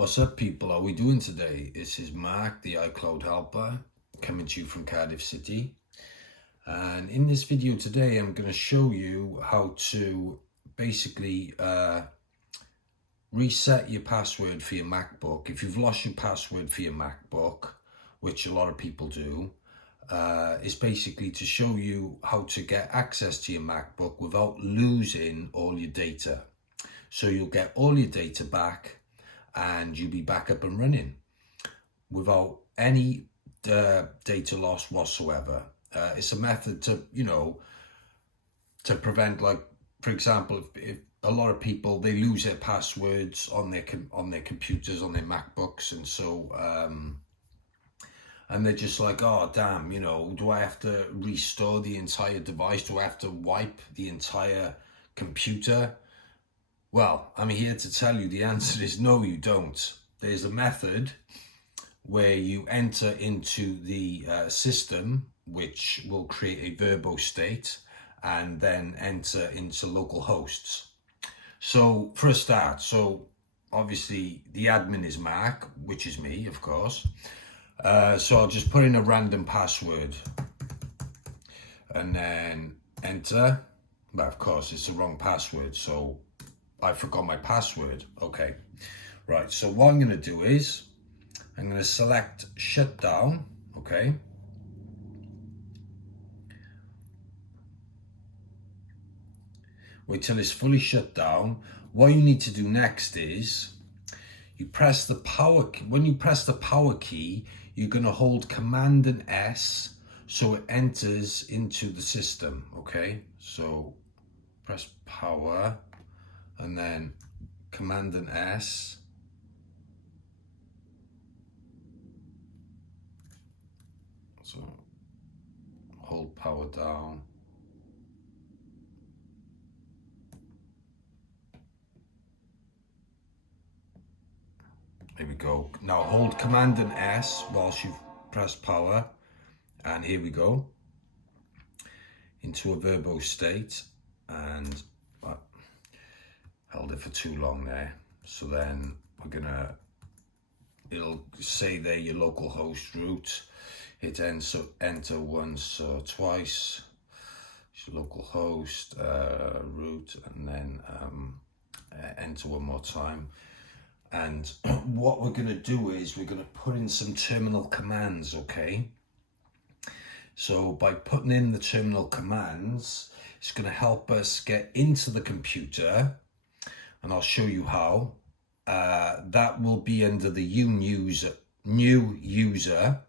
What's up, people? How are we doing today? This is Mark, the iCloud helper, coming to you from Cardiff City. And in this video today, I'm going to show you how to basically reset your password for your MacBook. If you've lost your password for your MacBook, which a lot of people do, it's basically to show you how to get access to your MacBook without losing all your data. So you'll get all your data back and you'll be back up and running without any data loss whatsoever. It's a method to, to prevent, like, for example, if a lot of people, they lose their passwords on their computers, on their MacBooks, and so and they're just like, oh damn, do I have to restore the entire device? Do I have to wipe the entire computer? Well, I'm here to tell you the answer is no, you don't. There's a method where you enter into the system, which will create a verbose state, and then enter into local hosts. So for a start, so obviously the admin is Mac, which is me, of course. So I'll just put in a random password and then enter. But of course it's the wrong password, so I forgot my password. Okay, right, so what I'm going to do is I'm going to select Shutdown. Okay, wait till it's fully shut down. What you need to do next is you press the power key. When you press the power key, you're going to hold Command and S so it enters into the system. Okay, so press power and then Command and S. So hold power down. Here we go. Now hold Command and S whilst you've pressed power, and here we go into a verbose state, and held it for too long there. So then it'll say there your local host root. Hit enter once or twice, your local host root, and then enter one more time. And what we're going to do is we're going to put in some terminal commands, okay? So by putting in the terminal commands, it's going to help us get into the computer, and I'll show you how. That will be under the new user,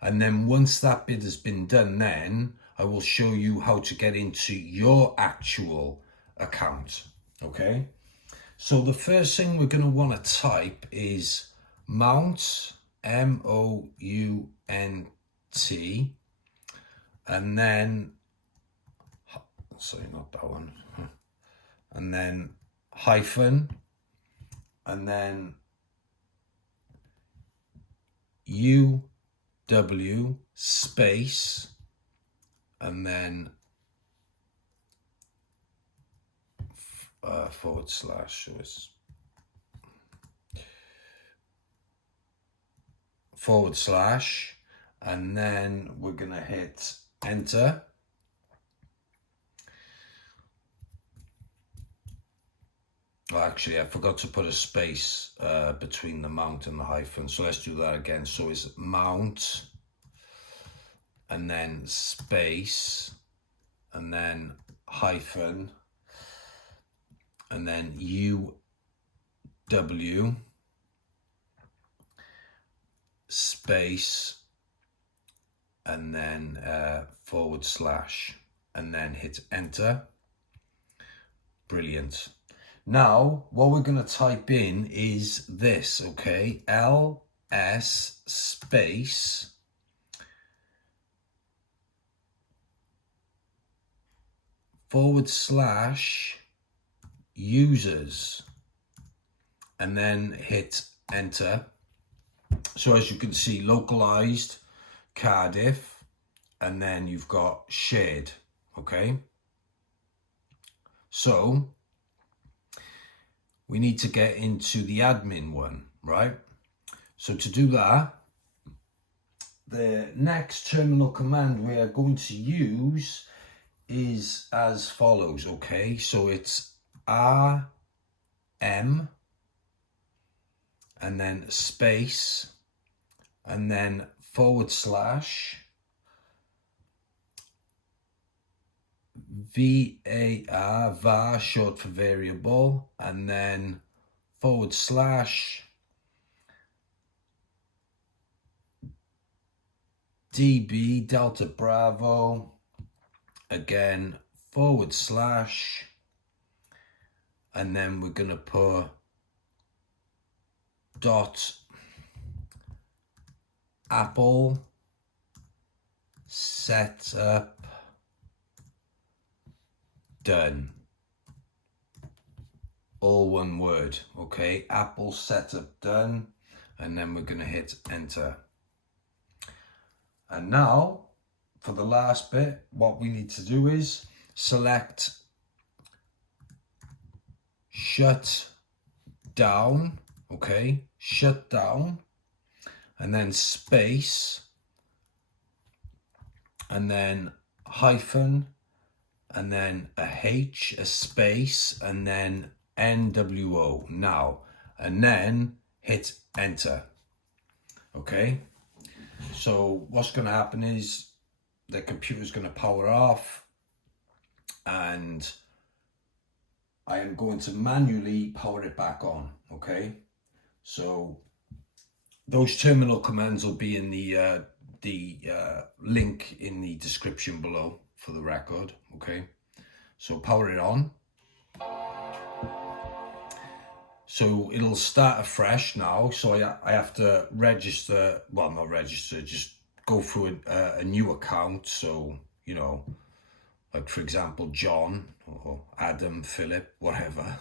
and then once that bit has been done, then I will show you how to get into your actual account, okay? So the first thing we're going to want to type is mount, M-O-U-N-T, and then, sorry, not that one, and then hyphen, and then UW space, and then forward slash, and then we're gonna hit enter. Well, actually, I forgot to put a space between the mount and the hyphen, so let's do that again. So it's mount, and then space, and then hyphen, and then UW space, and then forward slash, and then hit enter. Brilliant. Now what we're going to type in is this, okay? LS space forward slash users, and then hit enter. So as you can see, localized Cardiff, and then you've got shared, okay? So we need to get into the admin one, right? So to do that, the next terminal command we are going to use is as follows, okay? So it's rm and then space and then /var, var short for variable, and then /db delta bravo, again / and then we're going to put .apple setup done, all one word, okay? Apple setup done, and then we're going to hit enter. And now for the last bit, what we need to do is select shut down, okay? Shut down, and then space, and then hyphen, and then a H, a space, and then NWO now, and then hit enter. Okay, so what's going to happen is the computer's going to power off, and I am going to manually power it back on. Okay, so those terminal commands will be in the link in the description below for the record. Okay, so power it on. So it'll start afresh now. So I have to register, well, not register, just go through a new account. So, you know, like for example, John or Adam, Philip, whatever.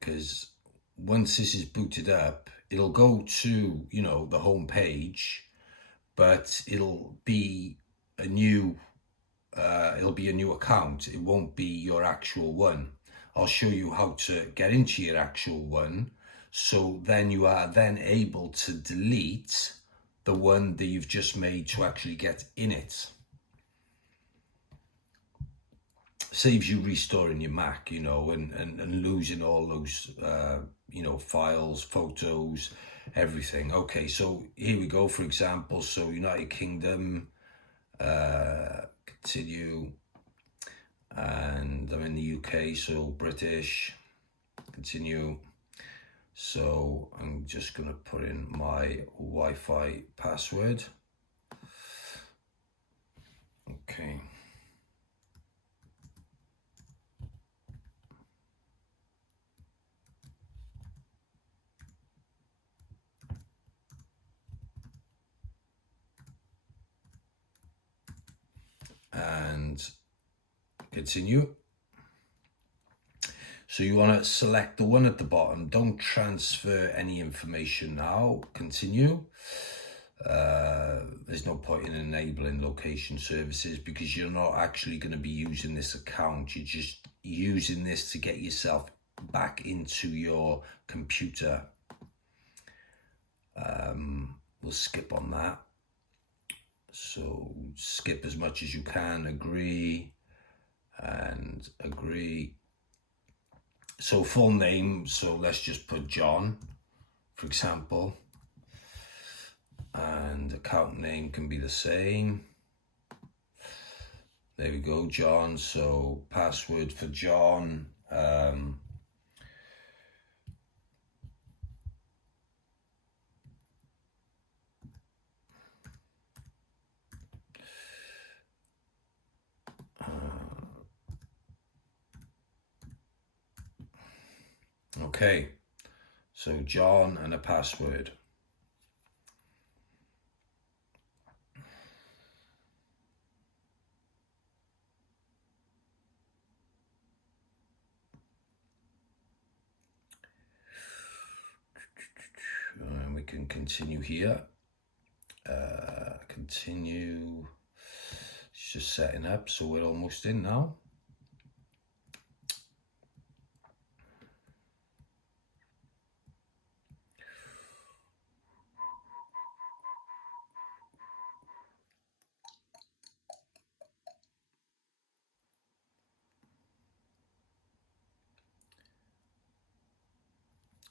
Because once this is booted up, it'll go to, you know, the home page, but it'll be a new account. It won't be your actual one. I'll show you how to get into your actual one, so then you are then able to delete the one that you've just made to actually get in it. Saves you restoring your Mac, you know, and losing all those you know, files, photos, everything. Okay, so here we go. For example, so United Kingdom, continue, and I'm in the UK, so British, continue. So I'm just going to put in my Wi-Fi password. Okay. And continue. So you want to select the one at the bottom. Don't transfer any information now. Continue. There's no point in enabling location services because you're not actually going to be using this account. You're just using this to get yourself back into your computer. We'll skip on that. So skip as much as you can, agree, and agree. So full name, so let's just put John, for example. And account name can be the same. There we go, John. So password for John. Okay, so John and a password. And we can continue here. Continue. It's just setting up, so we're almost in now.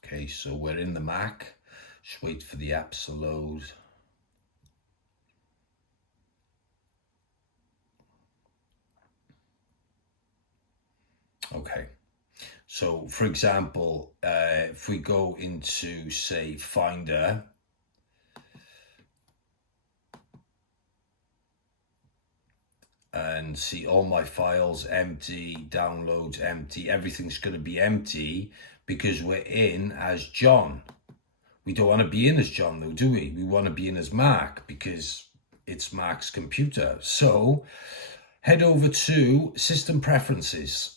Okay, so we're in the Mac. Just wait for the apps to load. Okay, so for example, if we go into, say, Finder, and see all my files empty, downloads empty, everything's going to be empty because we're in as John. We don't want to be in as John though, do we? We want to be in as Mark because it's Mark's computer. So head over to System Preferences.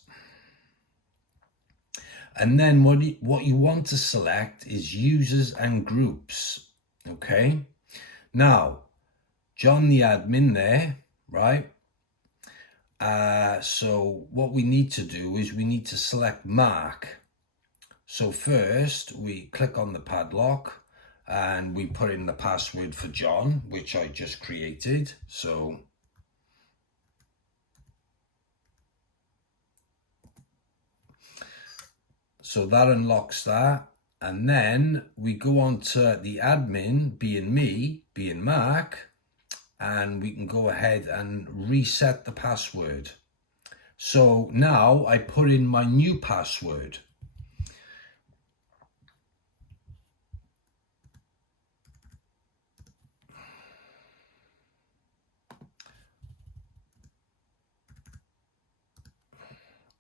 And then what you want to select is Users and Groups. Okay. Now, John the admin there, right? So what we need to do is we need to select Mark. So first we click on the padlock and we put in the password for John, which I just created. So that unlocks that. And then we go on to the admin, being me, being Mark, and we can go ahead and reset the password. So now I put in my new password.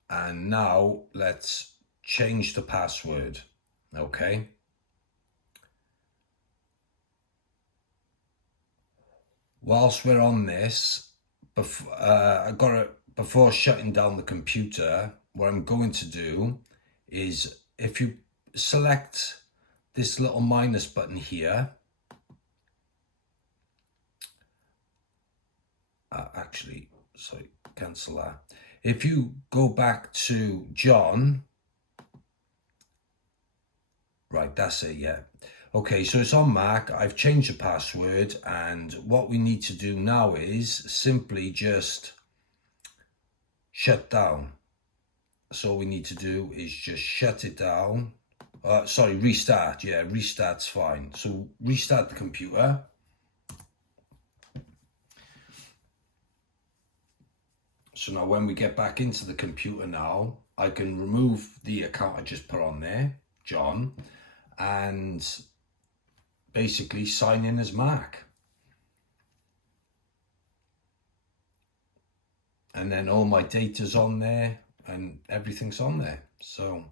And now let's change the password. Okay. Whilst we're on this, before shutting down the computer, what I'm going to do is, if you select this little minus button here, actually, sorry, cancel that. If you go back to John, right, that's it, yeah. Okay, so it's on Mac. I've changed the password, and what we need to do now is simply just shut down. So all we need to do is just shut it down. Sorry, restart. Yeah, restart's fine. So restart the computer. So now when we get back into the computer now, I can remove the account I just put on there, John, and basically sign in as Mark. And then all my data's on there and everything's on there. So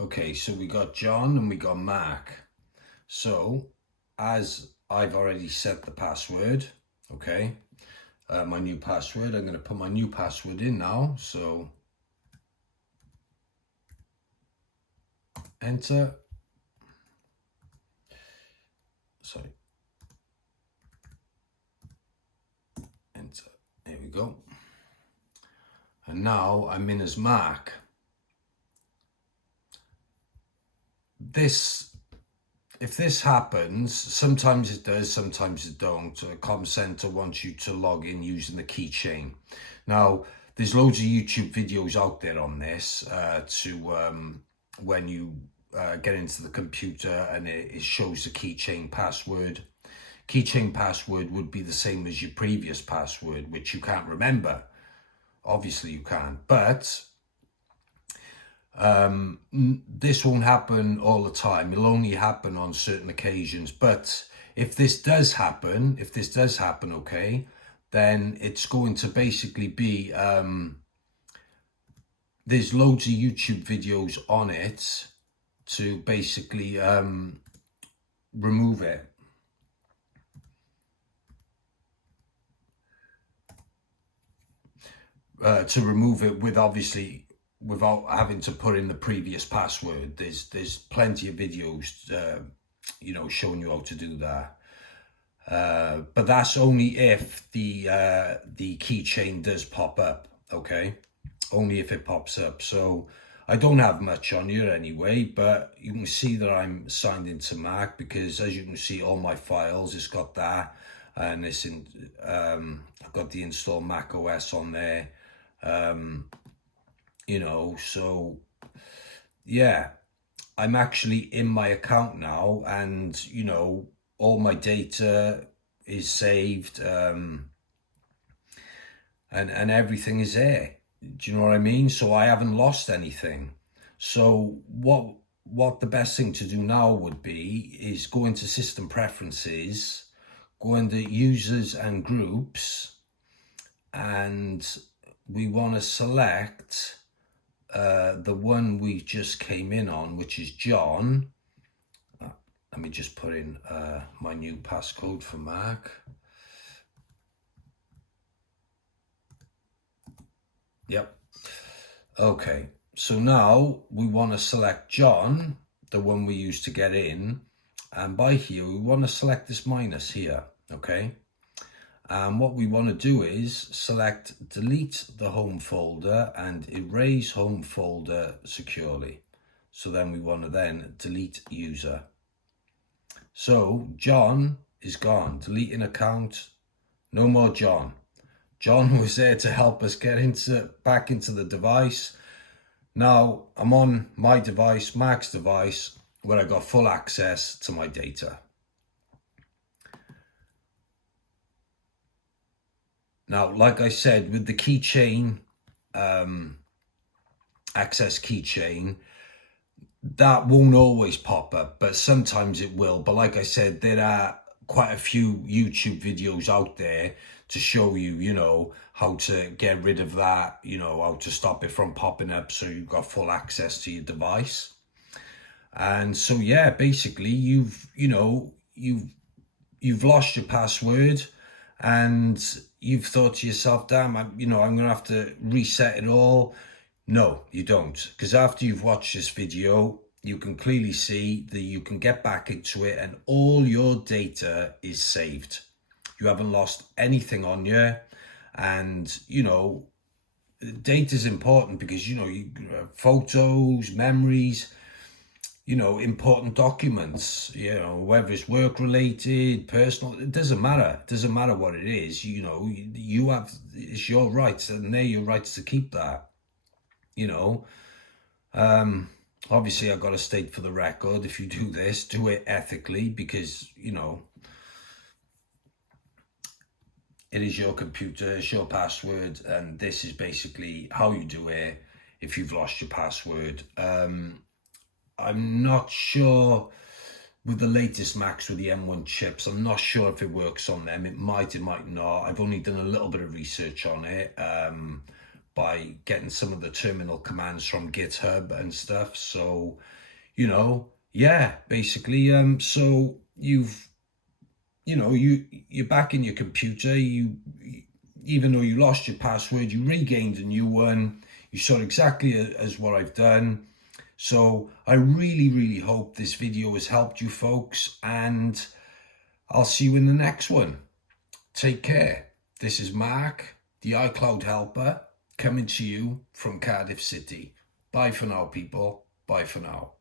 okay, so we got John and we got Mark. So as I've already set the password, okay, my new password, I'm going to put my new password in now. So enter. Sorry. Enter. There we go. And now I'm in as Mark. If this happens, sometimes it does, sometimes it don't. Comm Center wants you to log in using the keychain. Now, there's loads of YouTube videos out there on this when you get into the computer and it shows the keychain password. Keychain password would be the same as your previous password, which you can't remember. Obviously you can't, but This won't happen all the time. It'll only happen on certain occasions. But if this does happen, okay, then it's going to basically be, there's loads of YouTube videos on it to basically remove it. To remove it with, obviously, without having to put in the previous password. There's plenty of videos, you know, showing you how to do that. But that's only if the keychain does pop up, okay? Only if it pops up. So I don't have much on here anyway, but you can see that I'm signed into Mac, because as you can see, all my files, it's got that, and it's in, I've got the install Mac OS on there. You know, so yeah, I'm actually in my account now, and you know, all my data is saved, and everything is there. Do you know what I mean? So I haven't lost anything. So what the best thing to do now would be is go into system preferences, go into users and groups, and we want to select the one we just came in on, which is John. Let me just put in my new passcode for Mac. Yep. Okay, so now we want to select John, the one we used to get in, and by here we want to select this minus here, okay? And what we want to do is select delete the home folder and erase home folder securely. So then we want to then delete user. So John is gone. Deleting account, no more John. John was there to help us get back into the device. Now I'm on my device, Mac's device, where I got full access to my data. Now, like I said, with the keychain, access keychain, that won't always pop up, but sometimes it will. But like I said, there are quite a few YouTube videos out there to show you, you know, how to get rid of that, you know, how to stop it from popping up so you've got full access to your device. And so, yeah, basically you've lost your password, and you've thought to yourself, damn, I'm going to have to reset it all. No, you don't. Because after you've watched this video, you can clearly see that you can get back into it and all your data is saved. You haven't lost anything on you. And, you know, data is important because, you know, photos, memories, you know, important documents, you know, whether it's work related, personal, it doesn't matter. It doesn't matter what it is. You know, you have, it's your rights, and they're your rights to keep that, you know. Obviously I've got to state for the record, if you do this, do it ethically, because, you know, it is your computer, it's your password, and this is basically how you do it if you've lost your password. I'm not sure with the latest Macs with the M1 chips, I'm not sure if it works on them. It might not. I've only done a little bit of research on it by getting some of the terminal commands from GitHub and stuff. So, you know, yeah, basically, so you're back in your computer. Even though you lost your password, you regained a new one. You saw exactly as what I've done. So I really, really hope this video has helped you folks, and I'll see you in the next one. Take care. This is Mark, the iCloud helper, coming to you from Cardiff City. Bye for now, people. Bye for now.